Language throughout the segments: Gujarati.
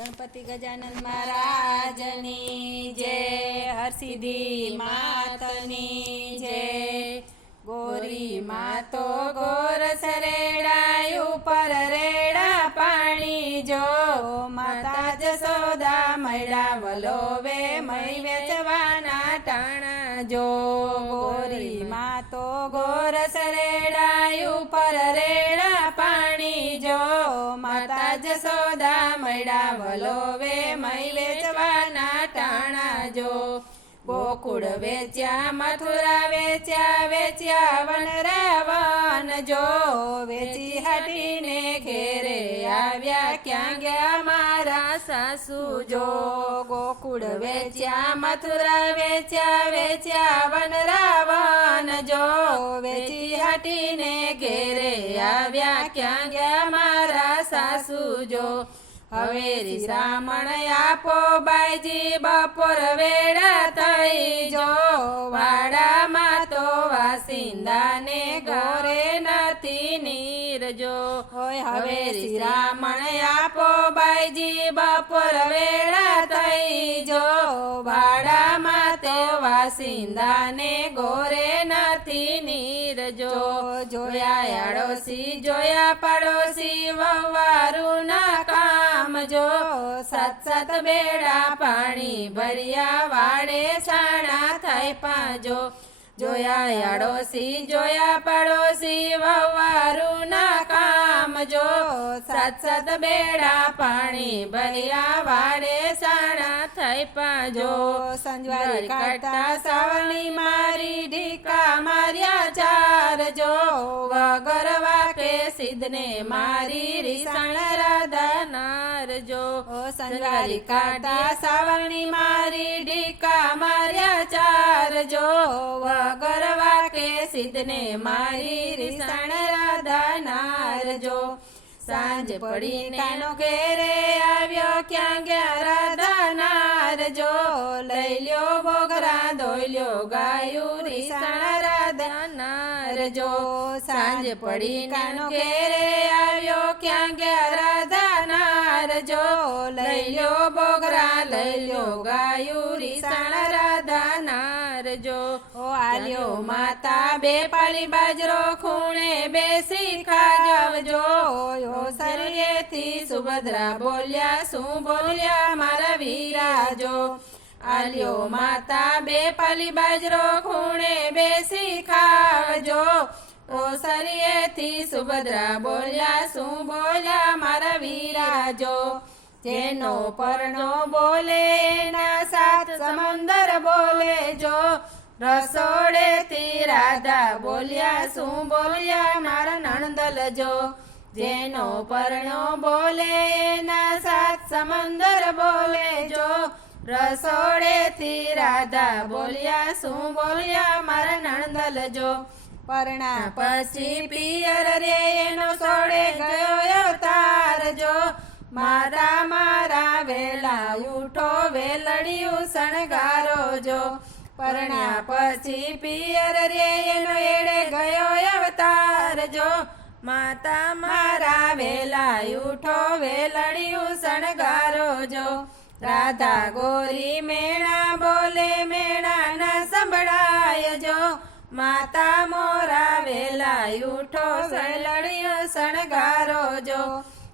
ગણપતિ ગજાનન મહારાજની જય, હરસિદ્ધિ માતની જય. ગોરી માતો ગોર સરેડા ઉપર રેડા પાણી જો. માતા જસોદા મૈડા વલોવે, મય વેચવાના ટાણા જો. ગોરી માતો ગોર સરેડા ઉપર મૈડા વલોવે મય વેચવાના ટાણા જો. ગોકુળ વેચ્યા, મથુરા વેચ્યા વેચ્યા વન રાવણ જો. વેચી હટીને ઘેરે આવ્યા ક્યાં ગયા મારા સાસુ જો. ગોકુળ વેચ્યા, મથુરા વેચ્યા વેચ્યા વન રાવણ જો. વેચી હટીને ઘેરે આવ્યા ક્યાં ગયા મારા સાસુ જો. હવે શ્રામણ આપો બાઈજી બપોર વેળા થઈ જો. વાડામાં તો વાસિંદાને ઘરે નથી નીરજો. હોય હવે શ્રામણ આપો બાઈજી બપોર વેળા થઈ જો. વાડામાં તો વાસિંદાને ગોરે નથી નીરજો. જોયા આડોશી જોયા પડોશી સત સત બેડા પાણી ભર્યા વાડે સાણા થાય પાજો. જોયા અડોશી જોયા પડોશી વવારું ના કામ જો. સત સત બેડા પાણી ભર્યા વાડે સાણા થઈ પાજો. સંજવારી કાઢતા સાવણી મારી ઢીકા માર્યા ચાર જો વગર વાકે સિદ્ધને મારી રીસાણ રાધા નાર જો સંજવારી કાઢતા સાવરણી મારી ઢીકા માર્યા ચારજો. વગરવા કે સિદ્ધને મારી રીસાણ રાધા નારજો. સાંજ પડી કાનો ઘેરે આવ્યો ક્યાં ગયા રાધા નારજો. લઈ લ્યો બોગરા ધોઈ લ્યો ગાયું રીસાણા રાધા નારજો. સાંજ પડી કાનો ઘેરે આવ્યો ક્યાં ગયા રાધા નાર જો લઈ લ્યો બોગરા લઈ લ્યો ગાયુરી રીસાણા રાધા નારજો ઓ આલ્યો માતા બે પાલી બાજરો ખૂણે બેસી ખાજવજો. ઓ સરિયેથી સુભદ્રા બોલ્યા શું બોલ્યા મારા વીરાજો? આલ્યો માતા બે પાલી બાજરો ખૂણે બેસી ખાવજો. ઓ સરિયેથી સુભદ્રા બોલ્યા, શું બોલ્યા મારા વિરાજો? જેનો પરણો બોલે, એના સાત સમંદર બોલે જો? રસોડેથી રાધા બોલ્યા, શું બોલ્યા મારા નણંદલ જો? જેનો પરણો બોલે, એના સાત સમંદર બોલે જો? રસોડેથી રાધા બોલ્યા, શું બોલ્યા મારા નણંદલ જો? પરણા પછી પિયર રે એનો સોડે ગયો અવતાર જો મારા મારા વેલા ઉઠો વેલડિયું શણગારો જો. પરણા પછી પિયર રે એનો એડે ગયો અવતાર જો. માતા મારા વેલા ઉઠો વેલડિયું શણગારો જો. રાધા ગોરી મેણા બોલે મેણા ના સંભળાય જો. માતા મોરા વેલા ઉઠો વેલડિયું શણગારો જો.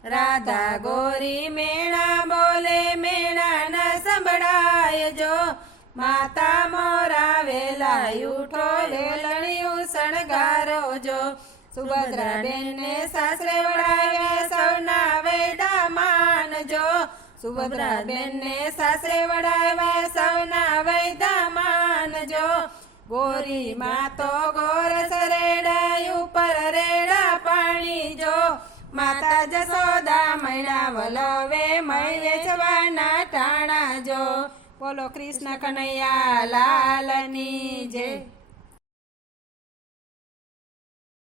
રાધા ગોરી મેણા બોલે મેણા ન સંભળાય જો. માતા મોરા વેલા ઉઠો લેલણિયું શણગારો જો. સુભદ્રા બેને સાસરે વડાવ્યા સૌના વેડા માનજો સુભદ્રા બેને સાસરે વડાવ્યા સૌના વૈદા માનજો ગોરી માતો ગોરસ રેડા ઉપર રેડા પાણી જો. માતા જસોદા મૈડા વલવે, મય વેચવાના ટાણા જો. બોલો કૃષ્ણ કનૈયા લાલની જય